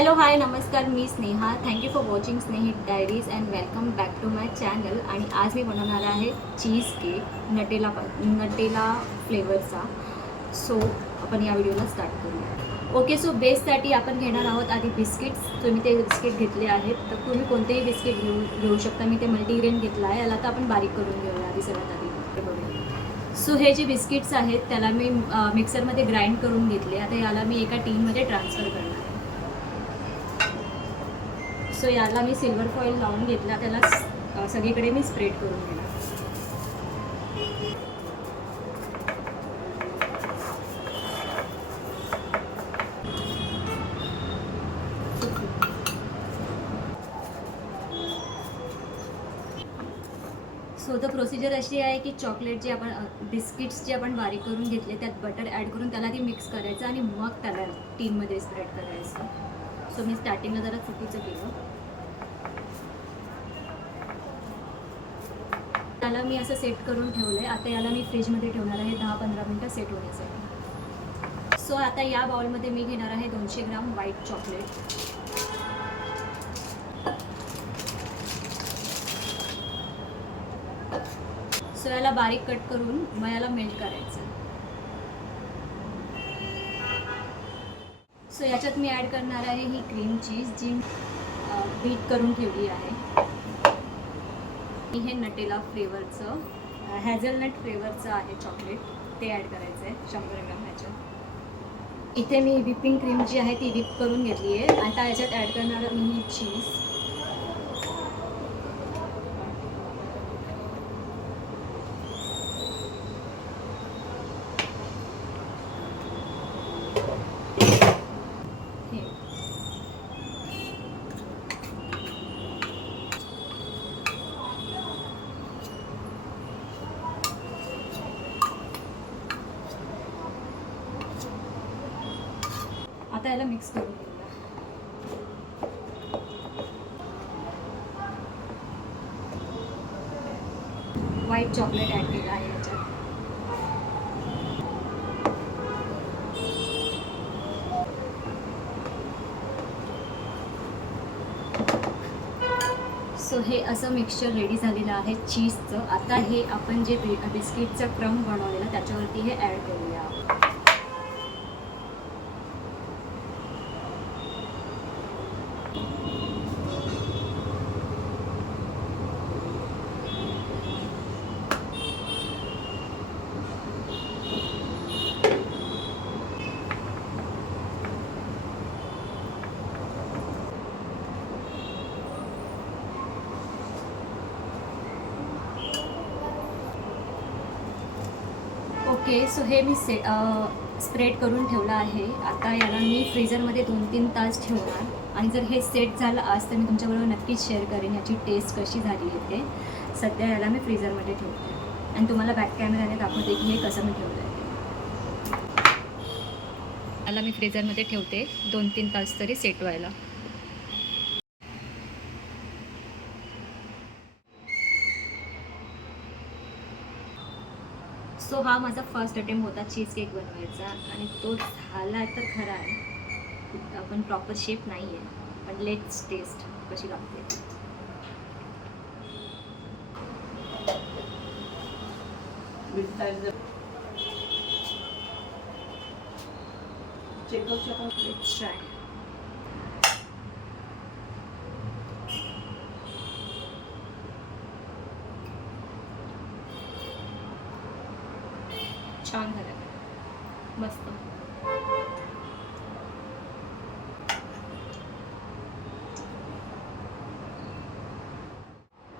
Hello hi नमस्कार, मी Sneha. Thank you for watching Snehi Diaries and welcome back to my channel. आणि आज मी बनवणार आहे चीज केक नटेला फ्लेवरचा. सो आपण या व्हिडिओला स्टार्ट करूया. ओके, सो बेससाठी आपण घेणार आहोत आधी बिस्किट्स. तुम्ही ते बिस्किट घेतले आहेत तर तुम्ही कोणतेही बिस्किट घेऊ शकता. मी ते मल्टीग्रेन घेतलं आहे. याला तर आपण बारीक करून घेऊया आधी सर्वात आधी. ते बघूया. सो हे जे बिस्किट्स आहेत त्याला मी मिक्सरमध्ये ग्राइंड करून घेतले. आता याला मी एका टीनमध्ये ट्रान्सफर करणार आहे. सो याला मी सिल्वर फॉईल लावून घेतला. त्याला सगळीकडे मी स्प्रेड करून घेणार. सो द प्रोसिजर अशी आहे की चॉकलेट जे आपण बिस्किट्स जे आपण बारीक करून घेतले त्यात बटर ॲड करून त्याला ती मिक्स करायचं आणि मग त्याला टीनमध्ये स्प्रेड करायचं. सो मी स्टार्टिंगला जरा चुकीचं केलं. त्याला मी असं सेट करून ठेवलं आहे. आता याला मी फ्रीजमध्ये ठेवणार आहे 10-15 मिनटं सेट होण्यासाठी. सो आता या बाउलमध्ये मी घेणार आहे 200 ग्राम व्हाईट चॉकलेट. सो याला बारीक कट करून मग याला मेल्ट करायचं. सो याच्यात मी ॲड करणार आहे ही क्रीम चीज जी बीट करून ठेवली आहे. हे नटेला फ्लेवरचं हॅझलनट फ्लेवरचं आहे चॉकलेट. ते ॲड करायचं आहे 100 ग्राम ह्याच्यात. इथे मी व्हिपिंग क्रीम जी आहे ती व्हिप करून घेतली आहे. आता याच्यात ॲड करणार मी ही चीज. आता याला मिक्स करून घेऊया. व्हाईट चॉकलेट ॲड केलं आहे याच्यात. सो हे असं मिक्सचर रेडी झालेलं आहे चीजचं. आता हे आपण जे बिस्किटचं क्रम बनवलेलं त्याच्यावरती हे ॲड करूया. ओके, सो हे मी स्प्रेड करून ठेवलं आहे. आता याला मी फ्रीझरमध्ये 2-3 तास ठेवणार. आणि जर हे सेट झालं आज तर मी तुमच्याबरोबर नक्कीच शेअर करेन याची टेस्ट कशी झाली आहे ते. सध्या याला मी फ्रीझरमध्ये ठेवते आणि तुम्हाला बॅक कॅमेराने दाखवते की हे कसं मी ठेवलं आहे. याला मी फ्रीझरमध्ये ठेवते 2-3 तास तरी सेट व्हायला. सो हा माझा फर्स्ट अटेम्प्ट होता चीज केक बनवायचा आणि तो झाला तर खरा आहे. आपण प्रॉपर शेप नाही आहे पण लेट्स टेस्ट कशी लागते. Let's try. छान झालं, मस्त.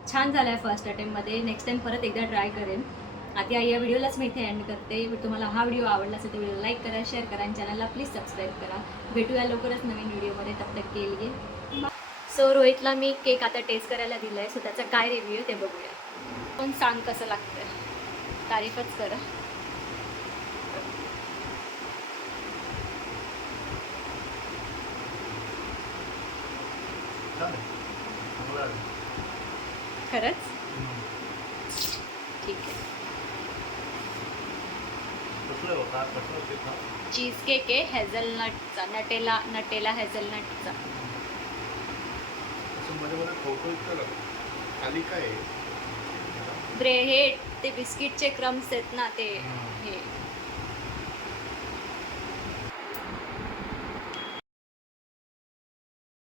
छान झालं आहे फर्स्ट अटेम्प्टमध्ये. नेक्स्ट टाइम परत एकदा ट्राय करेन. आता या व्हिडिओलाच मी इथे एंड करते. तुम्हाला हा व्हिडिओ आवडला असेल तर व्हिडिओ लाईक करा, शेअर करा आणि चॅनलला प्लीज सबस्क्राईब करा. भेटूया लवकरच नवीन व्हिडिओमध्ये. तब तक के लिए. सो रोहितला मी केक आता टेस्ट करायला दिला आहे. सो त्याचा काय रिव्ह्यू आहे ते बघूया. पण सांग कसं लागतं. तारीफच करा. खरंच ठीक आहे. बनवलं होता कसं होते ना चीज केक आहे हेझलनटचा, नटेला हेझलनटचा. असं मध्ये मध्ये फोटो इतकं खाली काय आहे? हे ते बिस्किटचे क्रम्स आहेत ना ते. हम्म. हे